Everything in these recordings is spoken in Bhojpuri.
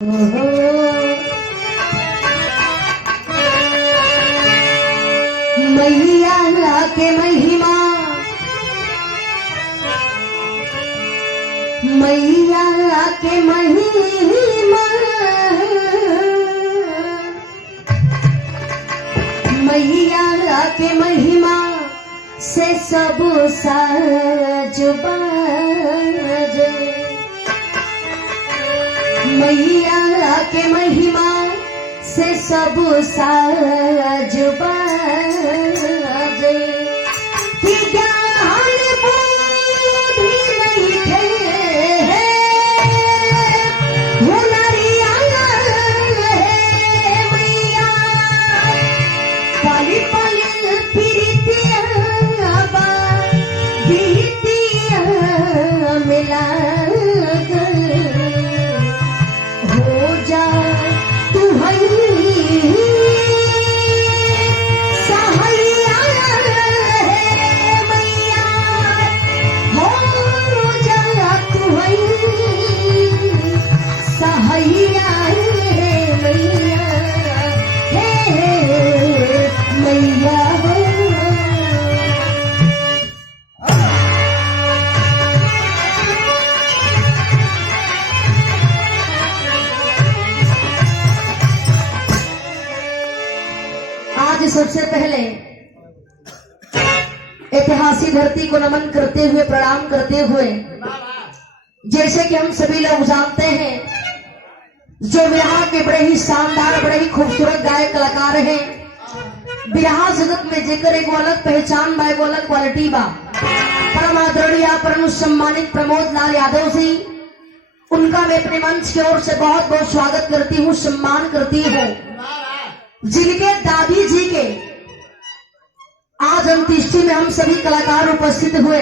मैया के महिमा, मैया के महिमा, मैया के महिमा से सब साज बाजे। मैया के महिमा से सब साज बाजे। कि ज्ञान बुद्धि नहीं थे, हुनरिया है मैया, पल पल प्रीतिया बीतिया मिला सबसे पहले ऐतिहासिक धरती को नमन करते हुए, प्रणाम करते हुए, जैसे कि हम सभी लोग जानते हैं, जो बिरहा के बड़े ही शानदार, बड़े ही खूबसूरत गायक कलाकार हैं। बिरहा जगत में जेकर एक अलग पहचान बा, एक अलग क्वालिटी बा। परम आदरणीय, परम सम्मानित प्रमोद लाल यादव जी, उनका मैं अपने मंच की ओर से बहुत बहुत स्वागत करती हूँ, सम्मान करती हूँ। जिनके दादी जी के आज अंत्येष्टि में हम सभी कलाकार उपस्थित हुए।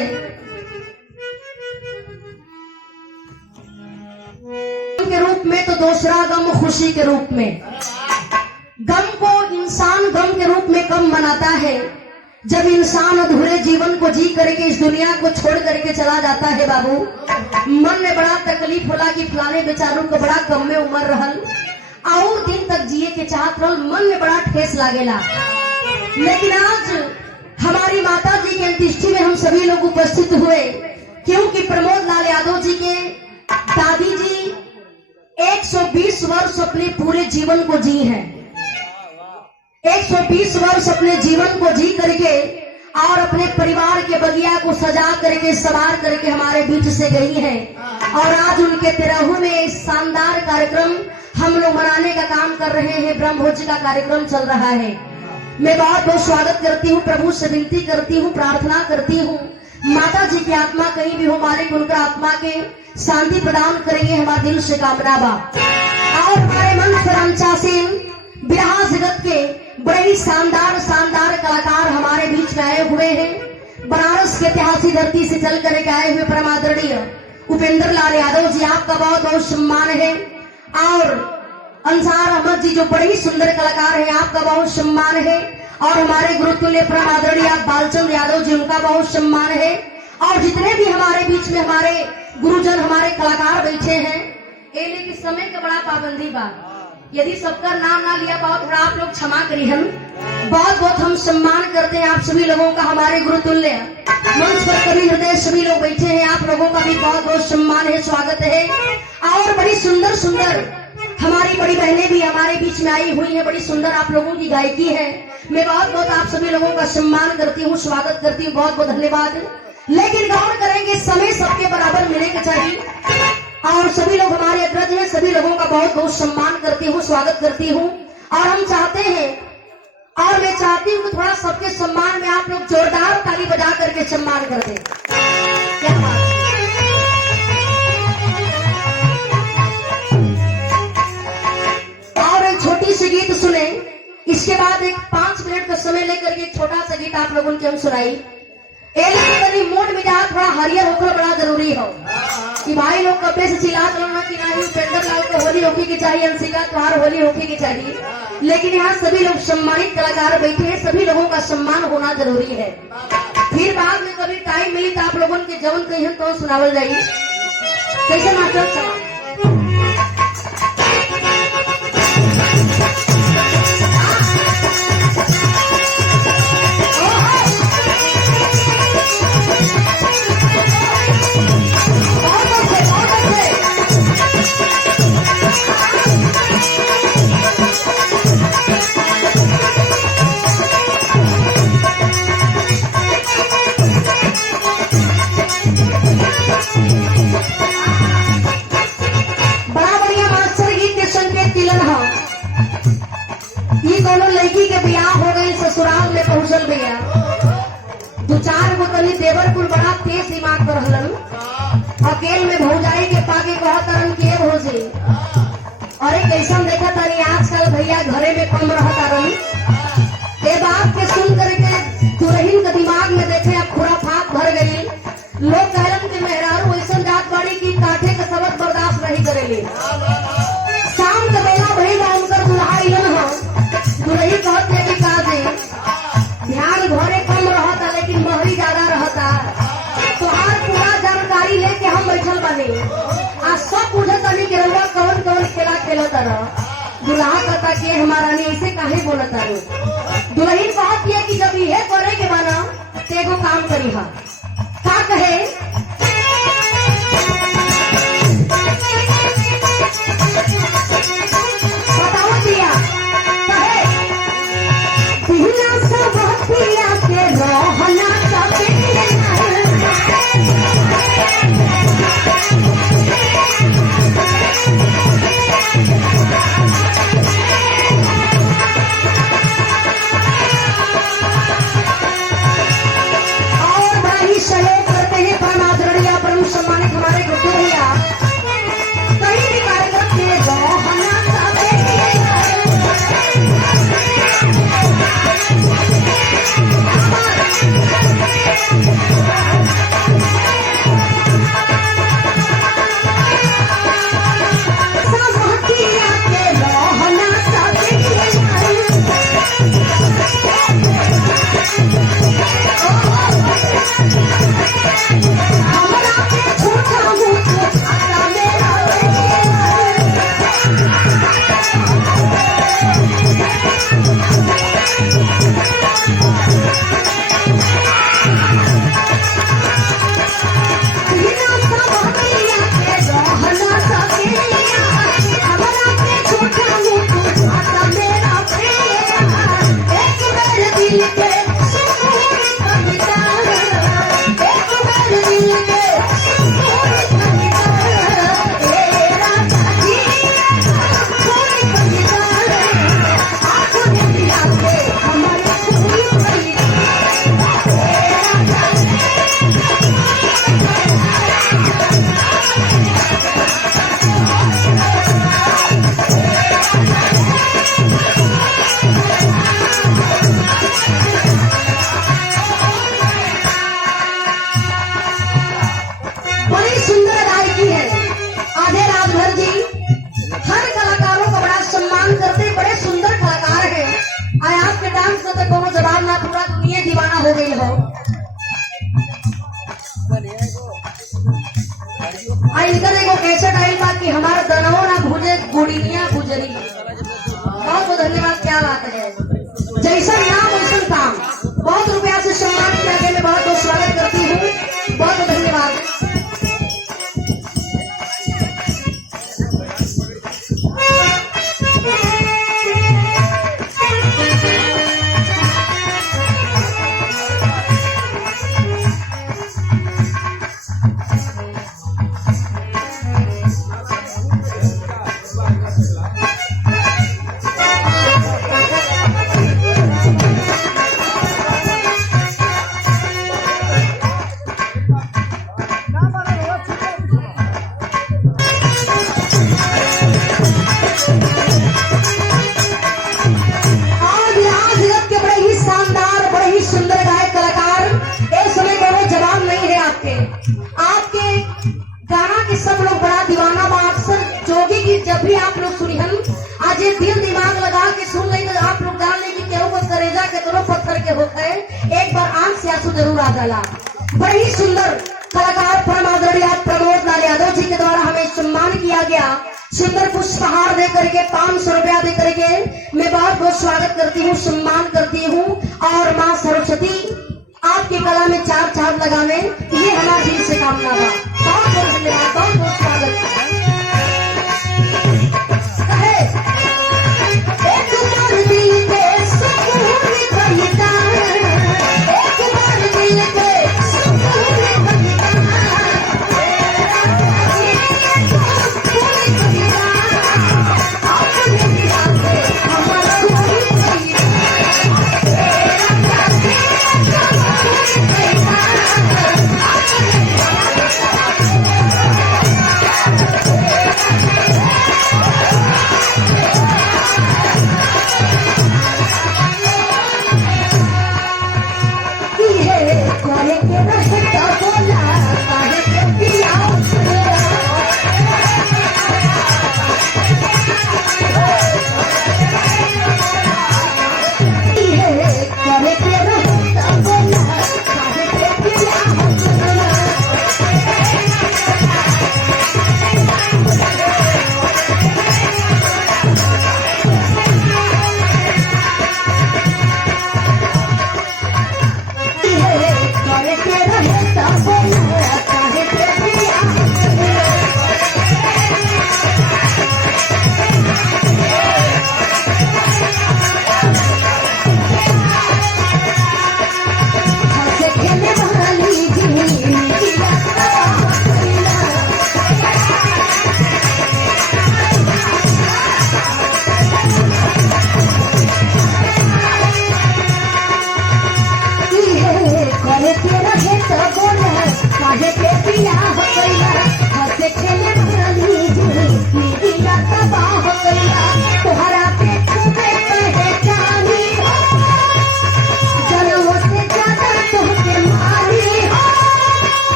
के रूप में तो दूसरा गम खुशी के रूप में। गम को इंसान गम के रूप में कम मनाता है जब इंसान अधूरे जीवन को जी करके इस दुनिया को छोड़ करके चला जाता है। बाबू, मन में बड़ा तकलीफ होला कि फलाने बेचारों को बड़ा कम में उम्र रहल और दिन तक जिए के चाहत रहल, मन में बड़ा ठेस लागेला। लेकिन आज हमारी माता जी के अंत्येष्टि में हम सभी लोग उपस्थित हुए, क्योंकि प्रमोद लाल यादव जी के दादी जी 120 वर्ष अपने पूरे जीवन को जी हैं। 120 वर्ष अपने जीवन को जी करके और अपने परिवार के बगिया को सजा करके, सवार करके हमारे बीच से गई हैं। और आज उनके 13वें में शानदार कार्यक्रम हम लोग मनाने का काम कर रहे हैं। ब्रह्मभोज का कार्यक्रम चल रहा है। मैं बहुत बहुत स्वागत करती हूँ, प्रभु से विनती करती हूँ, प्रार्थना करती हूँ, माता जी की आत्मा कहीं भी हो, मालिक उनका आत्मा के शांति प्रदान करेंगे, हमारे दिल से कामना बा। और हमारे मंच पर अंचासीन बिरहा जगत के बड़े ही शानदार शानदार कलाकार हमारे बीच में आए हुए हैं। बनारस के ऐतिहासिक धरती से चल करके आए हुए परम आदरणीय उपेंद्र लाल यादव जी, आपका बहुत बहुत सम्मान है। और अंसार अहमद जी, जो बड़े ही सुंदर कलाकार हैं, आपका बहुत सम्मान है। और हमारे गुरुतुल्य परम आदरणीय बालचंद्र यादव जी, उनका बहुत सम्मान है। और जितने भी हमारे बीच में हमारे गुरुजन, हमारे कलाकार बैठे हैं, लेकिन समय का बड़ा पाबंदी बा, यदि सबका नाम ना लिया पाओ थोड़ा आप लोग क्षमा करिए। हम बहुत बहुत हम सम्मान करते हैं आप सभी लोगों का। हमारे गुरुतुल्य मंच पर कवि हृदय सभी लोग बैठे हैं, आप लोगों का भी बहुत बहुत सम्मान है, स्वागत है। और बड़ी सुंदर सुंदर हमारी बड़ी बहनें भी हमारे बीच में आई हुई हैं, बड़ी सुंदर आप लोगों की गायकी है। मैं बहुत बहुत आप सभी लोगों का सम्मान करती हूँ, स्वागत करती हूँ, बहुत बहुत धन्यवाद। लेकिन गौर करेंगे, समय सबके बराबर मिलने के चाहिए। और सभी लोग हमारे अग्रज हैं, सभी लोगों का बहुत बहुत सम्मान करती हूँ, स्वागत करती हूँ। और हम चाहते हैं, और मैं चाहती हूँ कि थोड़ा सबके सम्मान में आप लोग जोरदार ताली बजा करके सम्मान कर दें। क्या बात। और एक छोटी सी गीत सुने, इसके बाद एक 5 मिनट का समय लेकर एक छोटा सा गीत आप लोगों की हम सुनाई। मूड मिजाज थोड़ा हरियर होकर बड़ा जरूरी हो कि भाई लोग कपड़े से चिल्लात रहना कि नहीं उपेंद्र लाल को होली होके की चाहिए, अंशिका तुम्हार होली होके की चाहिए। लेकिन यहाँ सभी लोग सम्मानित कलाकार बैठे हैं, सभी लोगों का सम्मान होना जरूरी है। फिर बाद में कभी टाइम मिली तो आप लोगों के जवन कहीं तो सुनावल जाइए। कैसे मास्टर साहब लड़की के बियाह हो गई, ससुराल में पहुंचल भैया। दो चार गो तनी देवर कुल बड़ा तेज दिमाग पर रहलन। अकेल में भौजाई के पाके कहतरन के भौजी, अरे कैसन देखा तारी आजकल भैया घरे में कम रहता रही। ये बात के सुन करके दुल्हन के दिमाग में देखे अब खुराफात भर गई। लोग कहलन कि मेहरारू ऐसा जात बाड़ी की काठे का सबक बर्दाश्त नहीं करेली। शाम के बेला भई बा उनकर दुल्हा इलन हो। दुल्ही कहते कि काजे ध्यान घरे कम रहता लेकिन महरी ज्यादा रहता। तोहार पूरा जानकारी लेके हम बैठल बने आ सब पूछे तनी के रउआ कौन कौन खेला खेलत रह। दुल्हा कहता कि हमारा नहीं ऐसे काहे बोलत रहो। दुल्ही कहती है कि जब ये करे के बना तो एगो काम करी हा। का कहे बताओ दिया कहे दिहना सब पिया के रहना चाहते और बड़ा ही सहयोग करते हैं परम आदरणीय परम सम्मानित हमारे गुड्डू भैया। कहीं भी कार्यक्रम में रहना चाहते हो गई हो। इनकर एगो कैसेट आई बात कि हमारा दनवो ना भूजे गुड़िया गुजरी। बहुत बहुत धन्यवाद। क्या बात है, जैसा नाम वैसा काम। बहुत रुपया से सम्मान किया गया। मैं बहुत बहुत स्वागत करती हूँ। बहुत बहुत धन्यवाद। आपके गाना के सब लोग बड़ा दीवाना बा। अक्सर जोगी की जब भी आप लोग सुनी हम आज ये दिल दिमाग लगा के सुन ले तो आप लोग जान ले कि केहू को करेजा के करो पत्थर के होता है। एक बार आंख से आंसू जरूर आ जाला। बड़ी ही सुंदर कलाकार परम आदरणीय प्रमोद लाल यादव जी के द्वारा हमें सम्मान किया गया। सुंदर पुष्पहार दे करके 500 रुपया दे करके मैं बहुत बहुत स्वागत करती हूँ, सम्मान करती हूँ। और माँ सरस्वती आपकी कला में चार चांद लगावे ये हमारे दिल से कामना बा। बहुत बहुत धन्यवाद। बहुत बहुत स्वागत। एक बार दिल पे सुकून खरीदा, एक बार दिल पे सुकून खरीदा, आपने दिया हमारा सुकून खरीदा।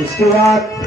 इसके बाद